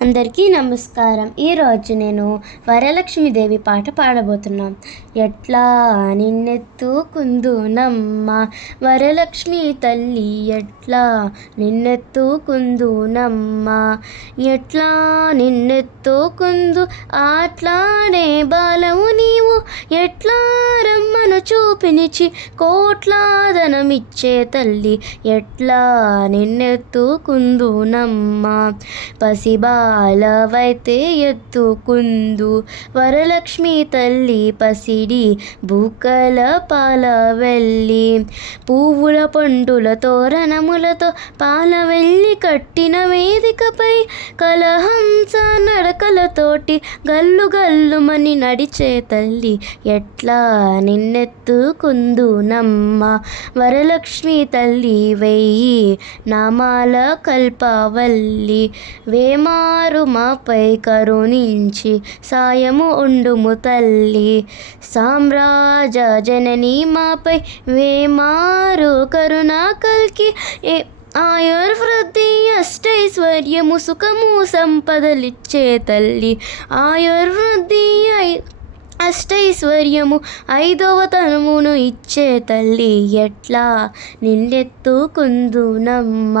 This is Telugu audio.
అందరికీ నమస్కారం. ఈరోజు నేను వరలక్ష్మీదేవి పాట పాడబోతున్నాం. ఎట్లా నిన్నెత్తుకుందునమ్మ వరలక్ష్మి తల్లి, ఎట్లా నిన్నెత్తుకుందునమ్మ, ఎట్లా నిన్నెత్తుకుందు ఆట్లాడే బాలవు నీవు, ఎట్లా రమ్మను చూపినిచి కోట్లాదనమిచ్చే తల్లి, ఎట్లా నిన్నెత్తుకుందునమ్మ. పసిబాలవైతే ఎత్తుకుందు వరలక్ష్మి తల్లి, పసిడి బుక్కల పాల వెళ్ళి, పువ్వుల పండుల తోరణములతో పాల వెళ్ళి కట్టిన వేదికపై కలహంస నడకలతోటి గల్లు గల్లుమని నడిచే తల్లి, ఎట్లా నిన్నెత్తుకుందునమ్మ వరలక్ష్మి తల్లి. వెయ్యి నామాల కల్పవల్లి, వేమారు మాపై కరుణించి సాయము ఉండుము తల్లి, సామ్రాజ జనని మాపై వేమారు కరుణ కల్కి, ఆయుర్వృద్ధి అష్టైశ్వర్యము సుఖము సంపదలిచ్చే తల్లి, ఆయుర్వృద్ధి అష్టైశ్వర్యము ఐదవ తనమును ఇచ్చే తల్లి, ఎట్లా నిన్నెత్తుకుందునమ్మ.